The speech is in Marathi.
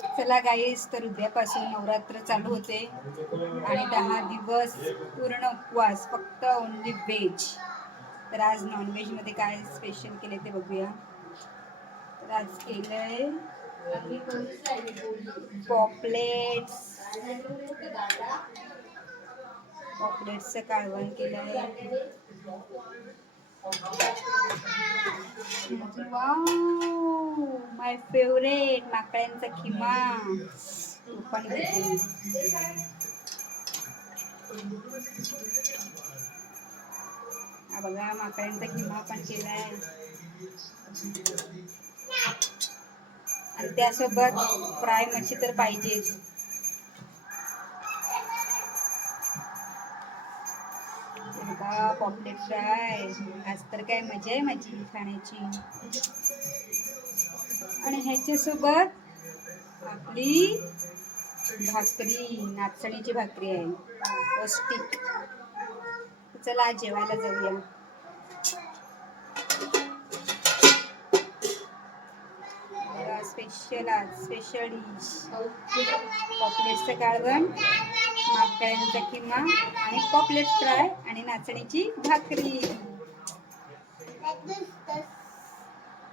चला गाईस, तर उद्यापासून नवरात्र चालू होते आणि 10 दिवस पूर्ण उपवास, फक्त ओनली व्हेज. तर आज नॉनव्हेज मध्ये काय स्पेशल केले ते बघूया. तर आज केलंय पॉपलेट्स. पॉपलेट्सचं कालवण केलंय. वाव, माय फेवरेट माकड्यांचा खिमा. तो पण घेते. हा बघा, माकड्यांचा खिमा पण केलाय आणि त्यासोबत फ्राय मच्छी तर पाहिजेच. बघा, पॉपलेट फ्राय. आज तर काय मजा आहे माझी खाण्याची. आणि ह्याच्यासोबत आपली भाकरी, नाचणीची भाकरी आहे, पौष्टिक. चला जेवायला जाऊया. स्पेशल डिश पॉपलेटचं कालवण, माकड्यांचा किमा आणि पॉपलेट फ्राय आणि नाचणीची भाकरी.